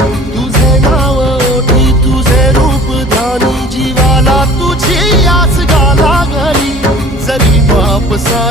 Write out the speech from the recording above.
तुझे नाव ओठी तुझे रूप ध्यानी जीवाला तुझी आस गाला घरी जरी बाप सा